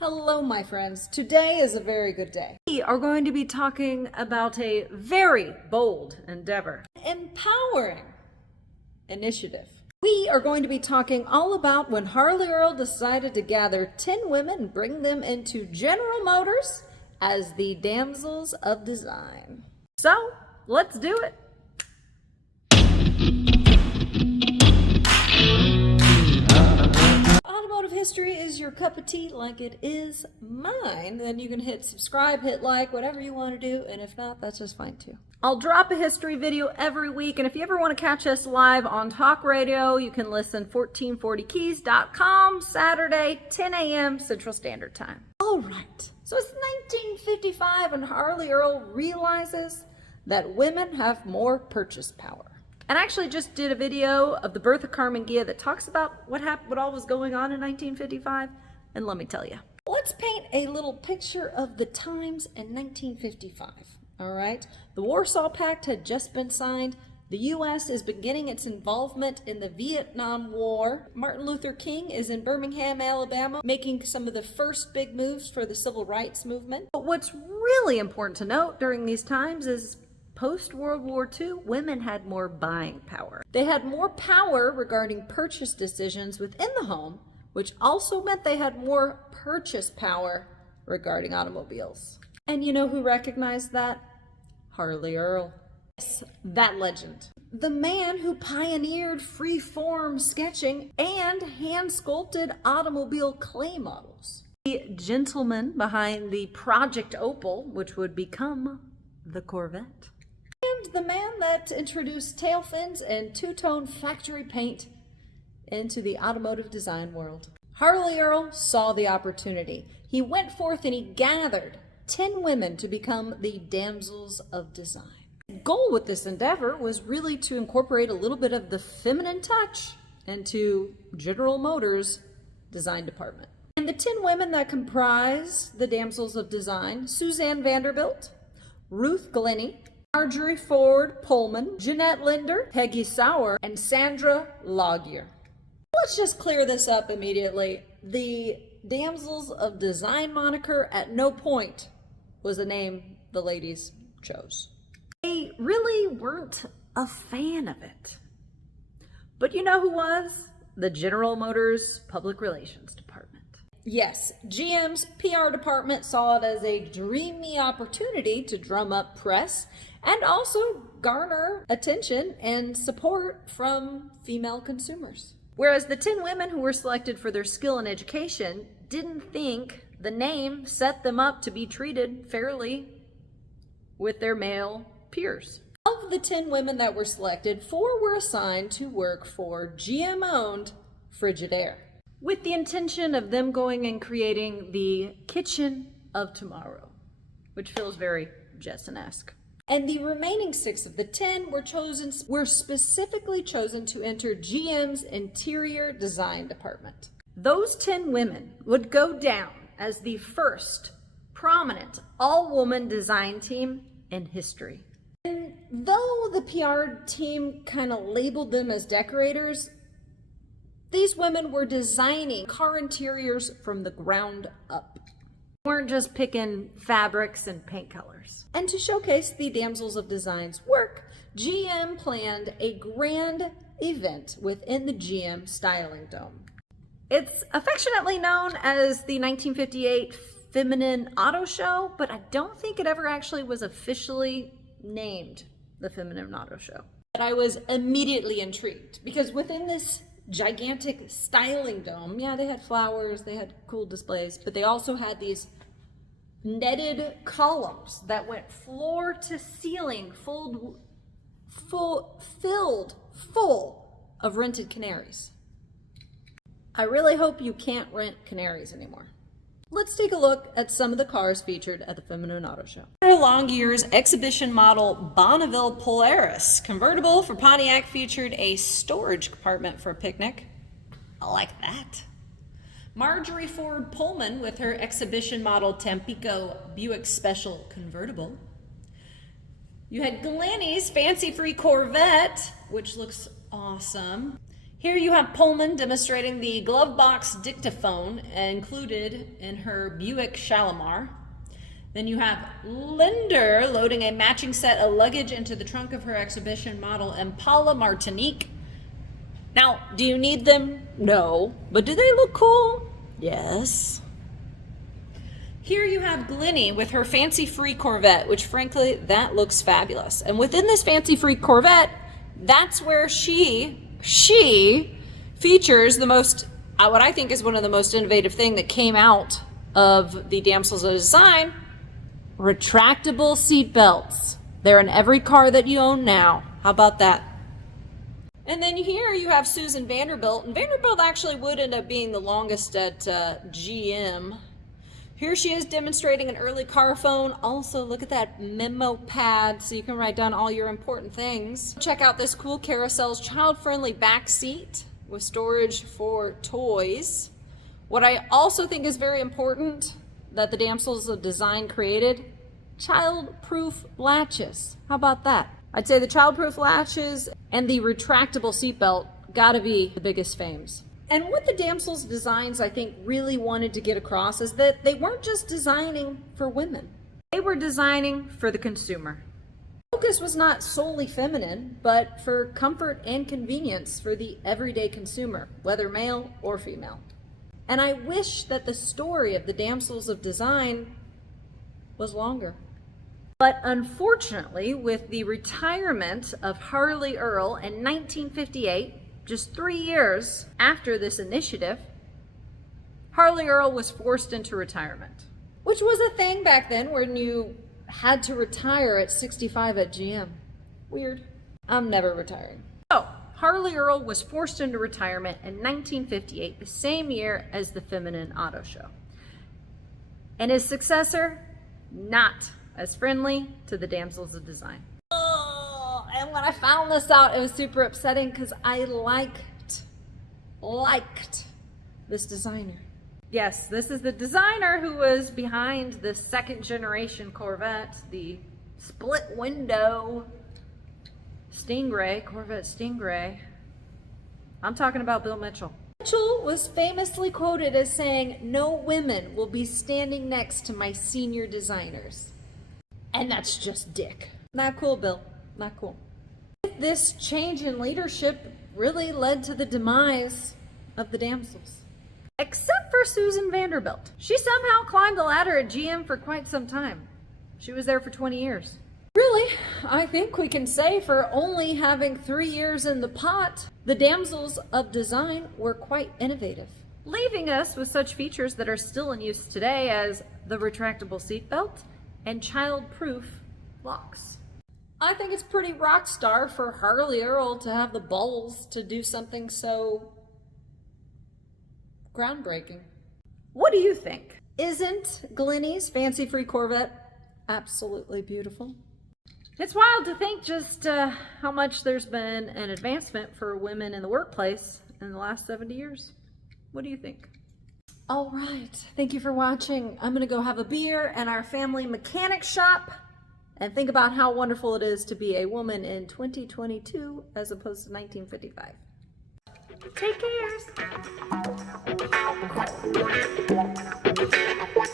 Hello, my friends. Today is a very good day. We are going to be talking about a very bold endeavor, empowering initiative. We are going to be talking all about when Harley Earl decided to gather 10 women and bring them into General Motors as the Damsels of Design. So, let's do it. Automotive history is your cup of tea like it is mine. Then you can hit subscribe, hit like, whatever you want to do, and if not, that's just fine too. I'll drop a history video every week, and if you ever want to catch us live on talk radio, you can listen 1440keys.com, Saturday, 10 a.m. Central Standard Time. All right, so it's 1955 and Harley Earl realizes that women have more purchase power. And I actually just did a video of the birth of Carmen Gia that talks about what all was going on in 1955. And let me tell you. Let's paint a little picture of the times in 1955. All right. The Warsaw Pact had just been signed. The U.S. is beginning its involvement in the Vietnam War. Martin Luther King is in Birmingham, Alabama, making some of the first big moves for the civil rights movement. But what's really important to note during these times is post-World War II, women had more buying power. They had more power regarding purchase decisions within the home, which also meant they had more purchase power regarding automobiles. And you know who recognized that? Harley Earl. Yes, that legend. The man who pioneered free-form sketching and hand-sculpted automobile clay models. The gentleman behind the Project Opal, which would become the Corvette. And the man that introduced tail fins and two-tone factory paint into the automotive design world. Harley Earl saw the opportunity. He went forth and he gathered 10 women to become the Damsels of Design. The goal with this endeavor was really to incorporate a little bit of the feminine touch into General Motors' design department. And the 10 women that comprise the Damsels of Design: Suzanne Vanderbilt, Ruth Glennie, Marjorie Ford Pullman, Jeanette Linder, Peggy Sauer, and Sandra Loggier. Let's just clear this up immediately. The Damsels of Design moniker at no point was a name the ladies chose. They really weren't a fan of it. But you know who was? The General Motors Public Relations Department. Yes, GM's PR department saw it as a dreamy opportunity to drum up press and also garner attention and support from female consumers. Whereas the 10 women who were selected for their skill and education didn't think the name set them up to be treated fairly with their male peers. Of the 10 women that were selected, 4 were assigned to work for GM-owned Frigidaire, with the intention of them going and creating the kitchen of tomorrow, which feels very Jetson-esque. And the remaining 6 of the 10 were specifically chosen to enter GM's interior design department. Those 10 women would go down as the first prominent all-woman design team in history. And though the PR team kind of labeled them as decorators, these women were designing car interiors from the ground up. They weren't just picking fabrics and paint colors. And to showcase the Damsels of Design's work, GM planned a grand event within the GM Styling Dome. It's affectionately known as the 1958 Feminine Auto Show, but I don't think it ever actually was officially named the Feminine Auto Show. But I was immediately intrigued because within this gigantic styling dome, yeah, they had flowers, they had cool displays, but they also had these netted columns that went floor to ceiling, filled full of rented canaries. I really hope you can't rent canaries anymore. Let's take a look at some of the cars featured at the Feminine Auto Show. Longyear's exhibition model Bonneville Polaris convertible for Pontiac featured a storage compartment for a picnic. I like that. Marjorie Ford Pullman with her exhibition model Tampico Buick Special convertible. You had Glennie's fancy-free Corvette, which looks awesome. Here you have Pullman demonstrating the glove box dictaphone included in her Buick Shalimar. Then you have Linder loading a matching set of luggage into the trunk of her exhibition model Impala Martinique. Now, do you need them? No. But do they look cool? Yes. Here you have Glennie with her fancy-free Corvette, which frankly, that looks fabulous. And within this fancy-free Corvette, that's where she features the most, what I think is one of the most innovative thing that came out of the Damsels of Design, retractable seat belts. They're in every car that you own now. How about that? And then here you have Susan Vanderbilt, and Vanderbilt actually would end up being the longest at GM. Here she is demonstrating an early car phone. Also, look at that memo pad so you can write down all your important things. Check out this cool Carousel's child-friendly back seat with storage for toys. What I also think is very important that the Damsels of Design created, child-proof latches. How about that? I'd say the child-proof latches and the retractable seatbelt gotta be the biggest fames. And what the Damsels Designs, I think, really wanted to get across is that they weren't just designing for women. They were designing for the consumer. Focus was not solely feminine, but for comfort and convenience for the everyday consumer, whether male or female. And I wish that the story of the Damsels of Design was longer. But unfortunately, with the retirement of Harley Earl in 1958, just 3 years after this initiative, Harley Earl was forced into retirement, which was a thing back then when you had to retire at 65 at GM. Weird. I'm never retiring. So, Harley Earl was forced into retirement in 1958, the same year as the Feminine Auto Show. And his successor, not as friendly to the Damsels of Design. And when I found this out, it was super upsetting because I liked this designer. Yes, this is the designer who was behind the second generation Corvette, the split window Stingray, Corvette Stingray. I'm talking about Bill Mitchell. Mitchell was famously quoted as saying, "No women will be standing next to my senior designers." And that's just dick. Not cool, Bill. Not cool. This change in leadership really led to the demise of the Damsels. Except for Susan Vanderbilt. She somehow climbed the ladder at GM for quite some time. She was there for 20 years. Really, I think we can say for only having 3 years in the pot, the Damsels of Design were quite innovative, leaving us with such features that are still in use today as the retractable seatbelt and child-proof locks. I think it's pretty rock star for Harley Earl to have the balls to do something so groundbreaking. What do you think? Isn't Glennie's fancy-free Corvette absolutely beautiful? It's wild to think just how much there's been an advancement for women in the workplace in the last 70 years. What do you think? All right, thank you for watching. I'm gonna go have a beer in our family mechanic shop and think about how wonderful it is to be a woman in 2022 as opposed to 1955. Take care.